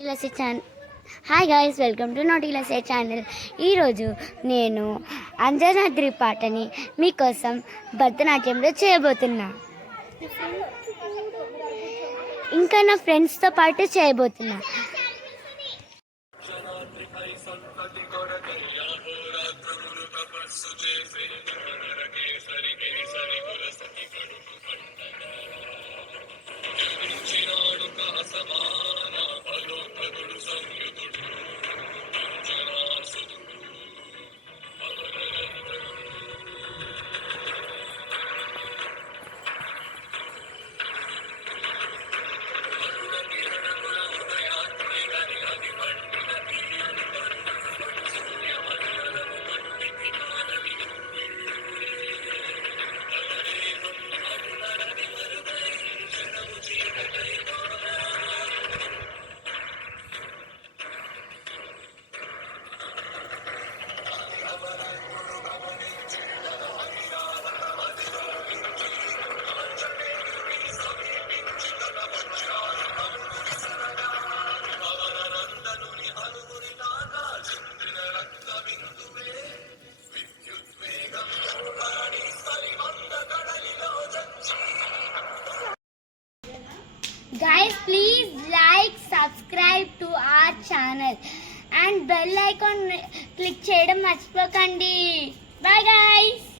టీలసీ channel. Hi guys, welcome to టీలసీ channel. ఈరోజు నేను అంజనాద్రి పాటని మీకోసం భరతనాట్యంలో చేయబోతున్నా. ఇంకా నా ఫ్రెండ్స్తో పాటు చేయబోతున్నా. Guys, please like, subscribe to our channel and bell icon click చేయడం మర్చిపోకండి. Bye guys.